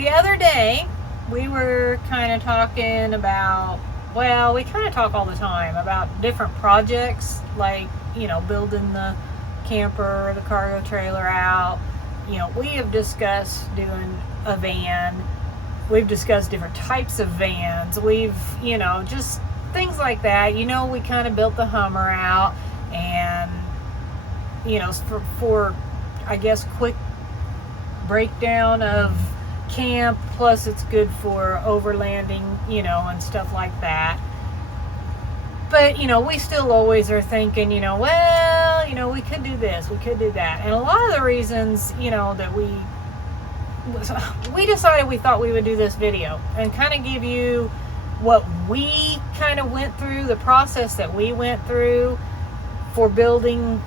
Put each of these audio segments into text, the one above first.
the other day, we were kind of talking about, well, we kind of talk all the time about different projects, like, building the camper, the cargo trailer out. We have discussed doing a van. We've discussed different types of vans. We've, just things like that. We kind of built the Hummer out, and, for I guess, quick breakdown of camp, plus it's good for overlanding, and stuff like that. But, we still always are thinking, we could do this, we could do that. And a lot of the reasons, that we decided we thought we would do this video and kind of give you what we kind of went through, the process that we went through for building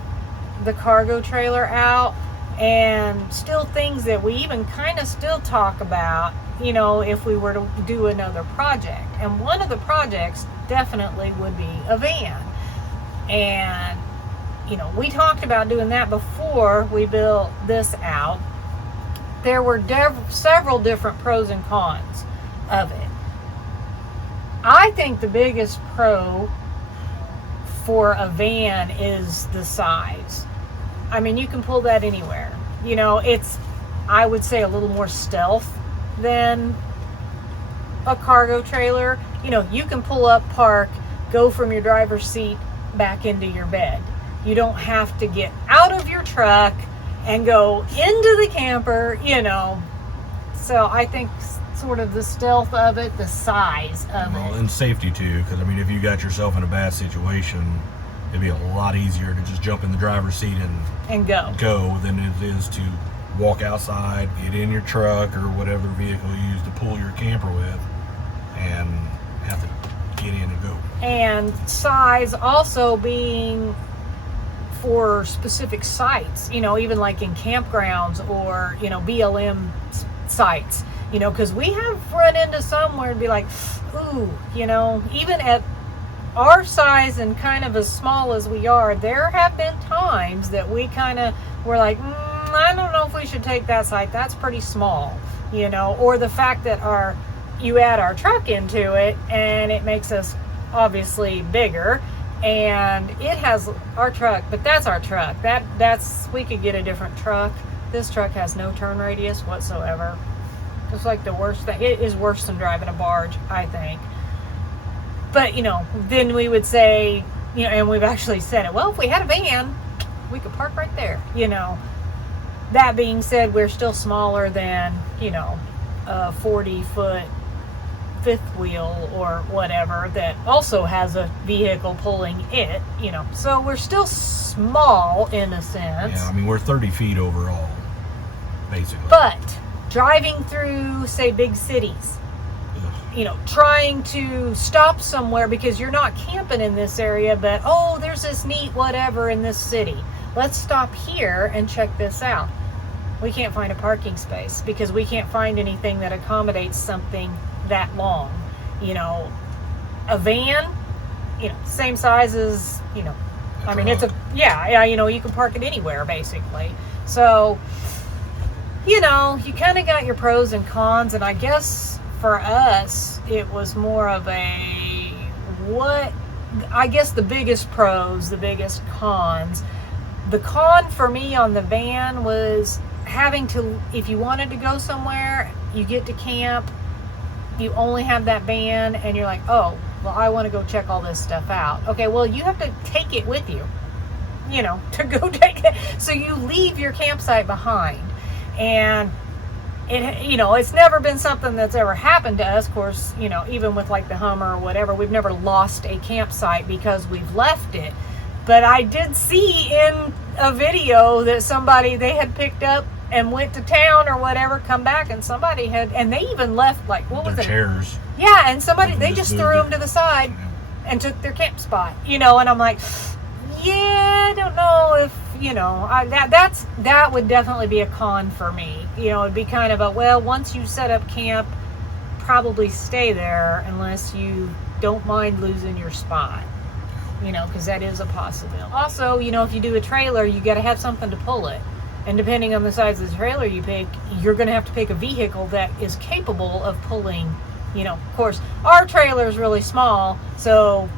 the cargo trailer out, and still things that we even kind of still talk about, if we were to do another project. And one of the projects definitely would be a van. And, we talked about doing that before we built this out. There were several different pros and cons of it. I think the biggest pro for a van is the size. I mean, you can pull that anywhere. It's, I would say, a little more stealth than a cargo trailer. You can pull up, park, go from your driver's seat back into your bed. You don't have to get out of your truck and go into the camper, So I think sort of the stealth of it, the size of it. And safety too, because if you got yourself in a bad situation, it'd be a lot easier to just jump in the driver's seat and go than it is to walk outside, get in your truck or whatever vehicle you use to pull your camper with, and have to get in and go. And size also being for specific sites, even like in campgrounds or, BLM sites, because we have run into some where it'd be like, ooh, even at our size and kind of as small as we are, there have been times that we kind of were like, I don't know if we should take that site. That's pretty small, or the fact that you add our truck into it and it makes us obviously bigger, and it has our truck, but that's our truck. That's we could get a different truck. This truck has no turn radius whatsoever. It's like the worst thing. It is worse than driving a barge, I think. But, then we would say, and we've actually said it, well, if we had a van, we could park right there, That being said, we're still smaller than, a 40-foot fifth wheel or whatever that also has a vehicle pulling it, So we're still small in a sense. Yeah, we're 30 feet overall, basically. But driving through, say, big cities, trying to stop somewhere because you're not camping in this area, but, there's this neat whatever in this city. Let's stop here and check this out. We can't find a parking space because we can't find anything that accommodates something that long. A van, same size as, it's you can park it anywhere basically. So, you kind of got your pros and cons, and I guess for us, it was more of the biggest pros, the biggest cons. The con for me on the van was having to, if you wanted to go somewhere, you get to camp, you only have that van, and you're like, oh, well, I want to go check all this stuff out. Okay, well, you have to take it with you, to go take it. So you leave your campsite behind. And it's never been something that's ever happened to us. Of course, even with like the Hummer or whatever, we've never lost a campsite because we've left it. But I did see in a video that they had picked up and went to town or whatever, come back, and and they even left, like, what was it? Chairs. Yeah, and they just threw them to the side and took their camp spot, and I'm like, yeah, I don't know if, that would definitely be a con for me. It'd be kind of once you set up camp, probably stay there unless you don't mind losing your spot, because that is a possibility. Also, if you do a trailer, you got to have something to pull it. And depending on the size of the trailer you pick, you're going to have to pick a vehicle that is capable of pulling, of course, our trailer is really small. So,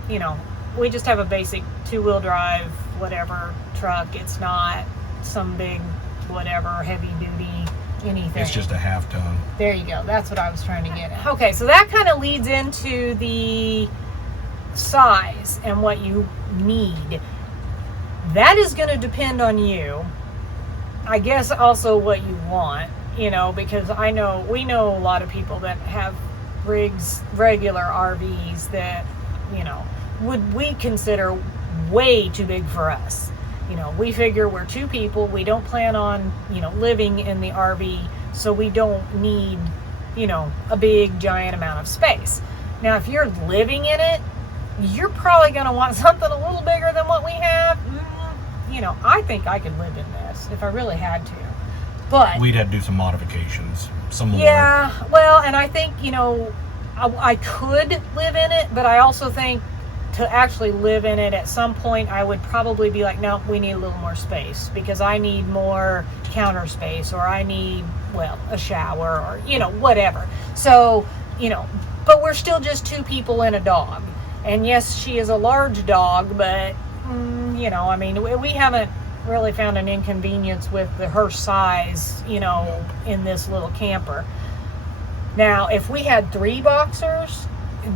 we just have a basic 2-wheel drive, whatever truck. It's not some big, whatever, heavy duty, anything. It's just a half ton. There you go. That's what I was trying to get at. Okay, so that kind of leads into the size and what you need. That is going to depend on you. I guess also what you want, because we know a lot of people that have regular RVs that, we consider way too big for us. We figure we're 2 people. We don't plan on, living in the RV, so we don't need, a big giant amount of space. Now, if you're living in it, you're probably going to want something a little bigger than what we have. I think I could live in this if I really had to. But we'd have to do some modifications, some more. Yeah, well, and I think, I could live in it, but I also think to actually live in it at some point, I would probably be like, no, we need a little more space because I need more counter space, or I need, a shower, or, whatever. So, but we're still just 2 people and a dog. And yes, she is a large dog, but, we haven't really found an inconvenience with her size, in this little camper. Now, if we had 3 boxers,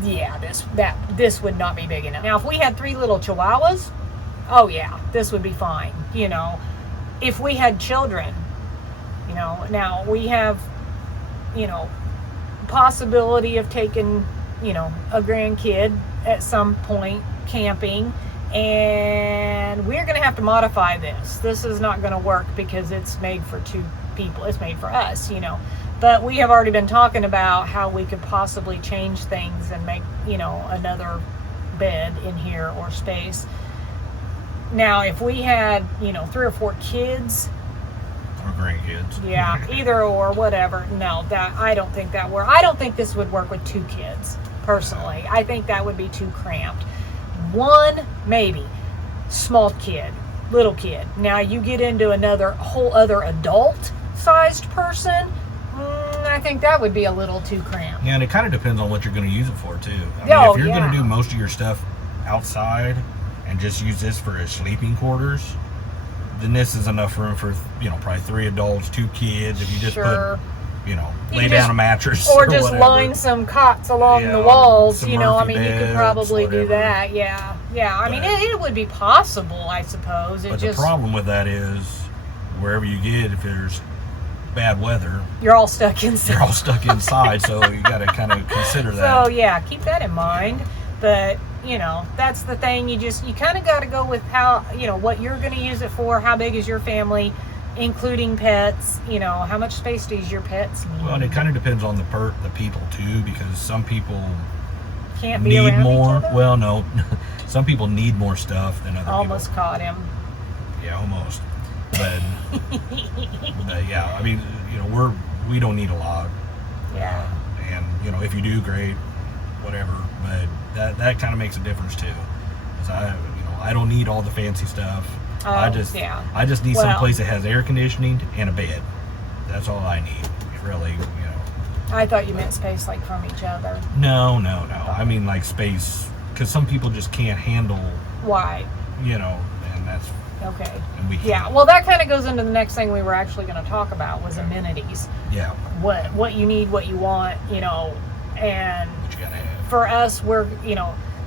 yeah, this would not be big enough. Now, if we had 3 little chihuahuas, oh yeah, this would be fine. If we had children, now we have, possibility of taking, a grandkid at some point camping, and we're going to have to modify this. This is not going to work because it's made for 2 people. It's made for us, But we have already been talking about how we could possibly change things and make, another bed in here or space. Now, if we had, 3 or 4 kids, or grandkids, yeah, either or, whatever. No, I don't think that work. I don't think this would work with 2 kids. Personally, I think that would be too cramped. 1, maybe, small kid, little kid. Now you get into whole other adult-sized person. I think that would be a little too cramped. Yeah, and it kind of depends on what you're going to use it for too. If you're going to do most of your stuff outside and just use this for as sleeping quarters, then this is enough room for probably 3 adults, 2 kids. If you just put lay down a mattress or just line some cots along the walls, you could probably do that. Yeah. It would be possible, I suppose. But the problem with that is wherever you get, if there's bad weather, you're all stuck inside. So you got to kind of consider that. So yeah, keep that in mind. But that's the thing. You kind of got to go with how, what you're going to use it for. How big is your family, including pets? How much space does your pets need? Well, and it kind of depends on the people too, because some people can't be need around more. Each other? Well, no, some people need more stuff than other almost people. Caught him. Yeah, almost. But, yeah, we don't need a lot. Yeah. And if you do, great, whatever. But that kind of makes a difference too. Because I don't need all the fancy stuff. I just need some place that has air conditioning and a bed. That's all I need, really. I thought you meant space like from each other. No. I mean like space, because some people just can't handle. Why? And that's okay. And we can't. Yeah. Well, that kind of goes into the next thing we were actually going to talk about was amenities. Yeah. What you need, what you want, and what you gotta have. For us, we're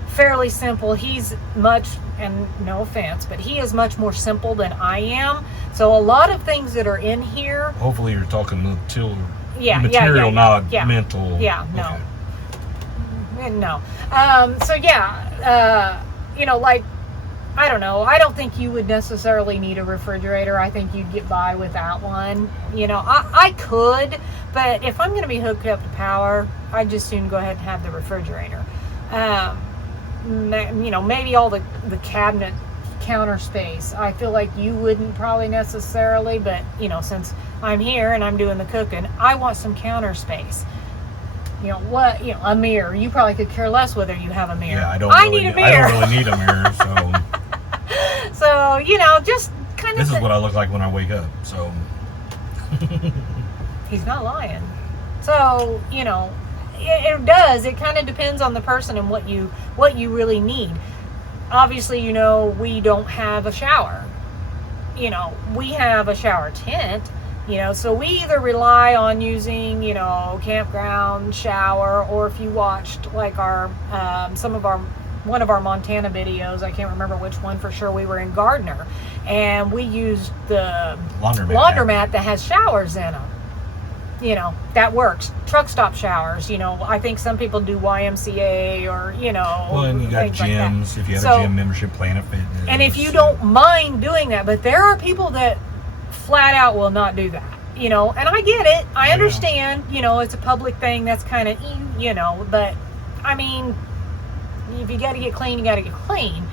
fairly simple. He's much, and no offense, but he is much more simple than I am. So a lot of things that are in here. Hopefully, you're talking material, not mental. Yeah, no. Okay. No. So like, I don't know. I don't think you would necessarily need a refrigerator. I think you'd get by without one. I could, but if I'm going to be hooked up to power, I'd just soon go ahead and have the refrigerator. Maybe all the cabinet counter space. I feel like you wouldn't probably necessarily, but since I'm here and I'm doing the cooking, I want some counter space. A mirror. You probably could care less whether you have a mirror. Yeah, I need a mirror. I don't really need a mirror, so. So, just kind of. This is what I look like when I wake up. So. He's not lying. So, you know, it does. It kind of depends on the person and what you really need. Obviously, you know, we don't have a shower. You know, we have a shower tent. You know, so we either rely on using, you know, campground shower, or if you watched like our one of our Montana videos, I can't remember which one for sure, we were in Gardner and we used the laundromat that has showers in them. You know, that works. Truck stop showers, you know, I think some people do YMCA or, you know. Well, and you got gyms, if you have a gym membership, Planet Fitness. And if you don't mind doing that, but there are people that flat out will not do that, you know, and I get it. I understand, you know, it's a public thing. That's kind of, you know, but I mean, if you got to get clean, you got to get clean.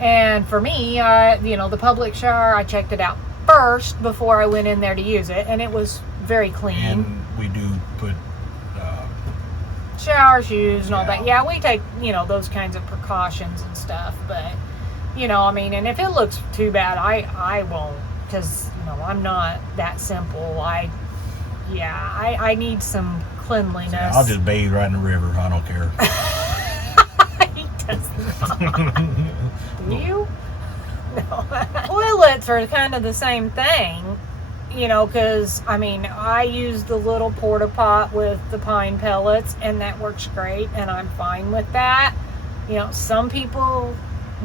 And for me, you know, the public shower, I checked it out first before I went in there to use it, and it was very clean. And we do put shower shoes and all that. Yeah, we take, you know, those kinds of precautions and stuff. But, you know, I mean, and if it looks too bad, I won't, because, you know, I'm not that simple. I need some cleanliness. Yeah, I'll just bathe right in the river. I don't care. He does not. You? No. Toilets are kind of the same thing, you know, because, I mean, I use the little porta pot with the pine pellets, and that works great, and I'm fine with that. You know, some people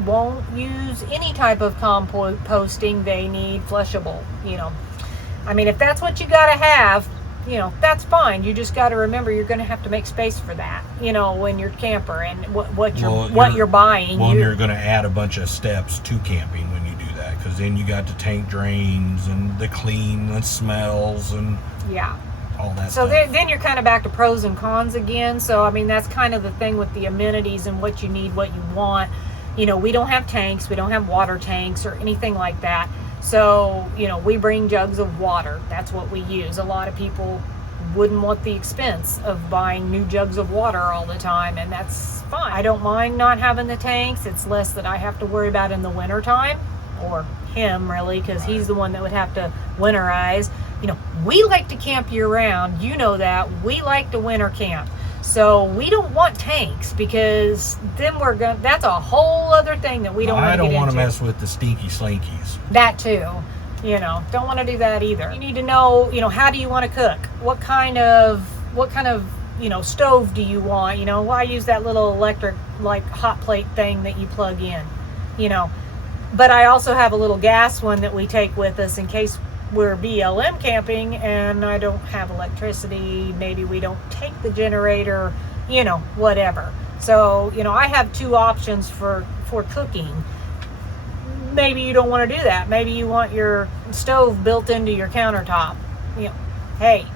won't use any type of composting. They need flushable, you know. I mean, if that's what you got to have, you know, that's fine. You just got to remember you're going to have to make space for that, you know, when you're camper and what you're buying. Well, you're going to add a bunch of steps to camping when you do that, because then you got the tank drains and the clean, the smells, and all that so stuff. Then you're kind of back to pros and cons again. So, I mean, that's kind of the thing with the amenities and what you need, what you want. You know, we don't have tanks. We don't have water tanks or anything like that. So, you know, we bring jugs of water. That's what we use. A lot of people wouldn't want the expense of buying new jugs of water all the time, and that's fine. I don't mind not having the tanks. It's less that I have to worry about in the wintertime, or him really, because he's the one that would have to winterize. You know, we like to camp year round. You know that. We like to winter camp. So we don't want tanks, because then that's a whole other thing that we don't want to get into. I don't want to mess with the stinky slinkies. That too. You know, don't want to do that either. You need to know, you know, how do you want to cook? What kind of, you know, stove do you want? You know, I use that little electric, like, hot plate thing that you plug in, you know. But I also have a little gas one that we take with us in case we're BLM camping and I don't have electricity. Maybe we don't take the generator, you know, whatever. So, you know, I have two options for cooking. Maybe you don't want to do that. Maybe you want your stove built into your countertop. You know, hey,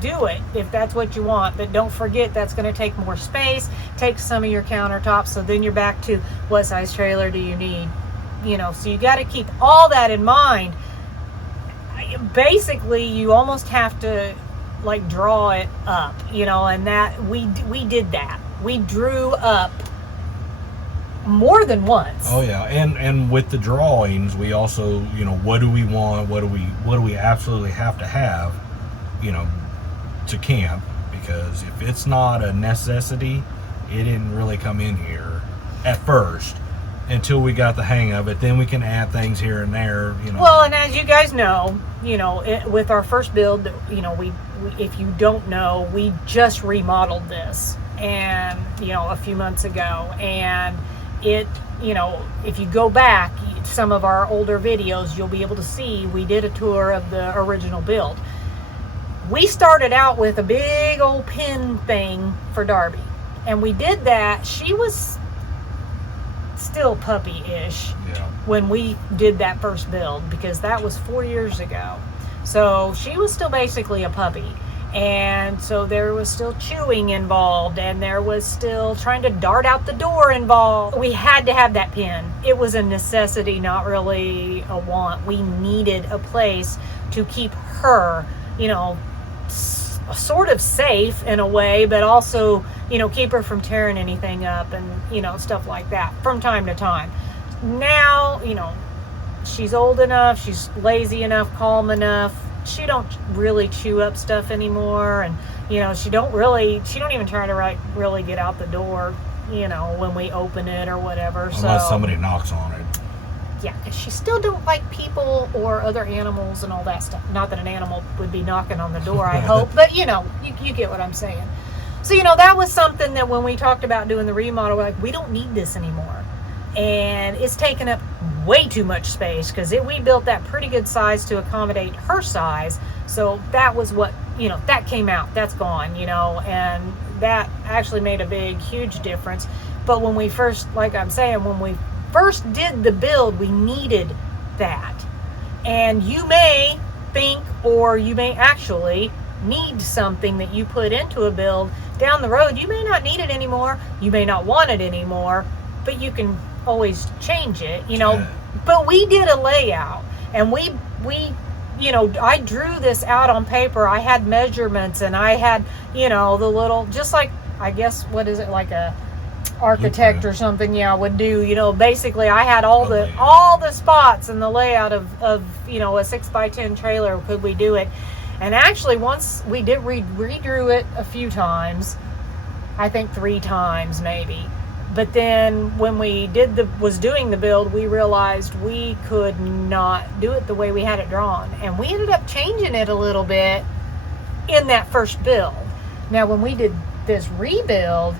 do it if that's what you want, but don't forget that's going to take more space, take some of your countertops. So then you're back to what size trailer do you need? You know, so you got to keep all that in mind. Basically, you almost have to like draw it up, you know, and that we did that. We drew up more than once. Oh yeah, and with the drawings, we also, you know, what do we want? What do we absolutely have to have, you know, to camp? Because if it's not a necessity, it didn't really come in here at first until we got the hang of it. Then we can add things here and there, you know. Well, and as you guys know, you know, with our first build, you know, we if you don't know, we just remodeled this, and you know, a few months ago, and it, you know, if you go back some of our older videos, you'll be able to see we did a tour of the original build. We started out with a big old pin thing for Darby, and we did that. She was still puppy-ish when we did that first build, because that was 4 years ago. So she was still basically a puppy, and so there was still chewing involved, and there was still trying to dart out the door involved. We had to have that pin. It was a necessity, not really a want. We needed a place to keep her, you know, sort of safe in a way, but also, you know, keep her from tearing anything up and, you know, stuff like that from time to time. Now, you know, she's old enough, she's lazy enough, calm enough. She don't really chew up stuff anymore, and she don't even try to really get out the door, when we open it or whatever. Unless somebody knocks on it. Yeah, because she still don't like people or other animals and all that stuff. Not that an animal would be knocking on the door, I hope, but you get what I'm saying. So that was something that when we talked about doing the remodel, we're like, we don't need this anymore, and it's taken up way too much space, because we built that pretty good size to accommodate her size. So that was what that came out, that's gone, and that actually made a huge difference. But when we first, like I'm saying, when we first did the build, we needed that. And you may think, or you may actually need something that you put into a build down the road. You may not need it anymore, you may not want it anymore, but you can always change it, Yeah. But we did a layout, and we I drew this out on paper. I had measurements, and I had the little, just like, I guess, what is it, like a architect or something would do. Basically I had all the spots and the layout of a 6x10 trailer. Could we do it? And actually, once we did redrew it a few times, I think 3 times maybe. But then when we was doing the build, we realized we could not do it the way we had it drawn, and we ended up changing it a little bit in that first build. Now, when we did this rebuild,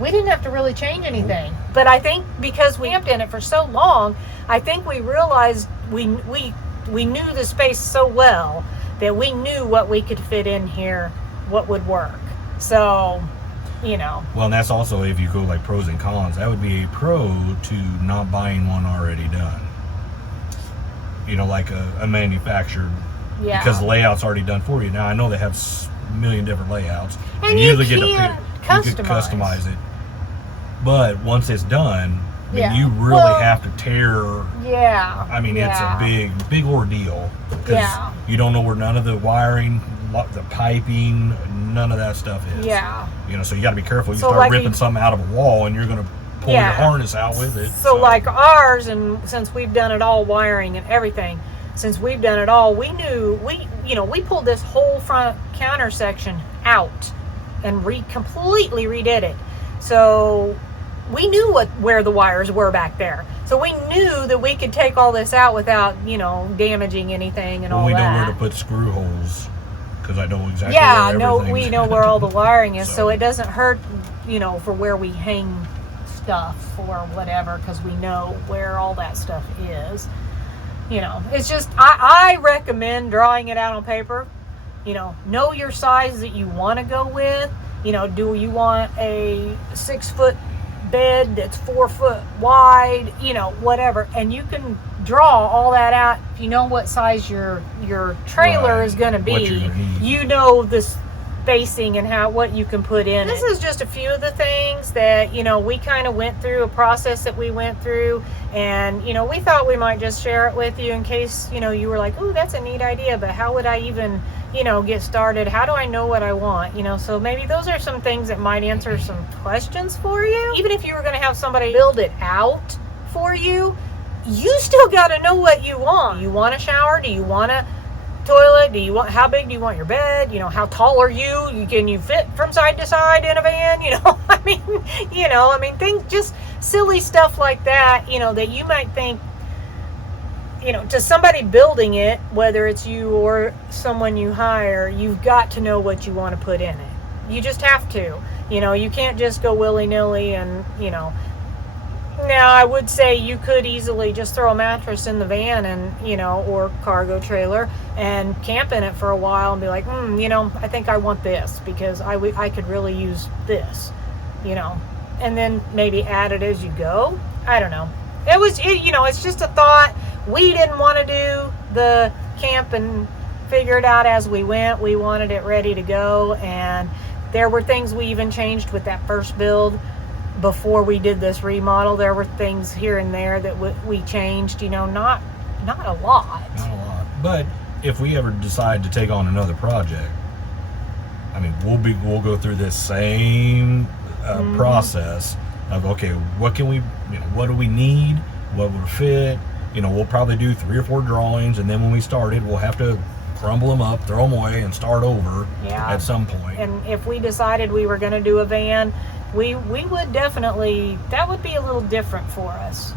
we didn't have to really change anything. But I think because we camped in it for so long, I think we realized we knew the space so well that we knew what we could fit in here, what would work. So, Well, and that's also, if you go like pros and cons, that would be a pro to not buying one already done. Like a manufactured, because the layout's already done for you. Now, I know they have a million different layouts, and you can customize it. But once it's done, you really have to tear. Yeah. I mean, it's a big ordeal, because you don't know where none of the wiring, the piping, none of that stuff is. Yeah. So you got to be careful. You start ripping something out of a wall, and you're going to pull your harness out with it. So like ours, and since we've done it all, wiring and everything, since we've done it all, we knew we pulled this whole front counter section out and completely redid it. So we knew where the wires were back there. So we knew that we could take all this out without, damaging anything and all that. We know where to put screw holes, because I know exactly where everything's. We know where all the wiring is, so it doesn't hurt, for where we hang stuff or whatever, because we know where all that stuff is. It's just, I recommend drawing it out on paper. Know your size that you want to go with. Do you want a 6-foot bed that's 4 foot wide, whatever, and you can draw all that out. If you know what size your trailer is going to be, the spacing and what you can put in. This is just a few of the things that we kind of went through, a process that we went through, and we thought we might just share it with you in case you were like, oh, that's a neat idea, but how would I even get started? How do I know what I want? So maybe those are some things that might answer some questions for you. Even if you were going to have somebody build it out for you, you still got to know what you want. Do you want a shower? Do you want a toilet? How big do you want your bed? How tall are you? Can you fit from side to side in a van? Things, just silly stuff like that, that you might think, to somebody building it, whether it's you or someone you hire, you've got to know what you want to put in it. You just have to. You can't just go willy-nilly and, Now, I would say you could easily just throw a mattress in the van and, or cargo trailer and camp in it for a while and be like, I think I want this because I could really use this, and then maybe add it as you go. I don't know. It's just a thought. We didn't want to do the camp and figure it out as we went. We wanted it ready to go, and there were things we even changed with that first build. Before we did this remodel, there were things here and there that we changed, not a lot. Not a lot. But if we ever decide to take on another project, we'll go through this same process of, okay, what can we, what do we need? What would fit? you know, we'll probably do 3 or 4 drawings, and then when we started, we'll have to crumble them up, throw them away, and start over at some point. And if we decided we were going to do a van, we would definitely, that would be a little different for us,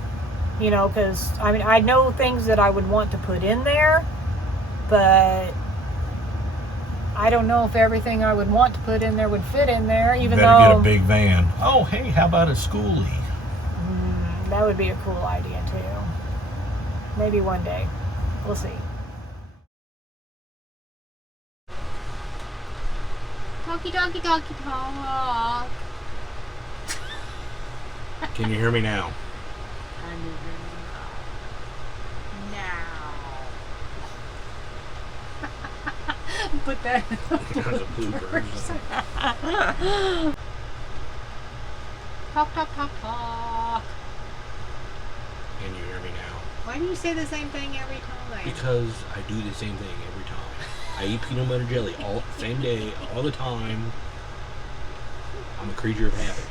you know, because I mean, I know things that I would want to put in there, but I don't know if everything I would want to put in there would fit in there, even though... Better get a big van. Oh, hey, how about a schoolie? That would be a cool idea, too. Maybe one day. We'll see. Talkie, talkie, talkie, talk. Can you hear me now? Can you hear me now? Put that in the There's a blooper. Talk, talk, talk, talk. Can you hear me now? Why do you say the same thing every time? Because I do the same thing every time. I eat peanut butter jelly all same day, all the time. I'm a creature of habit.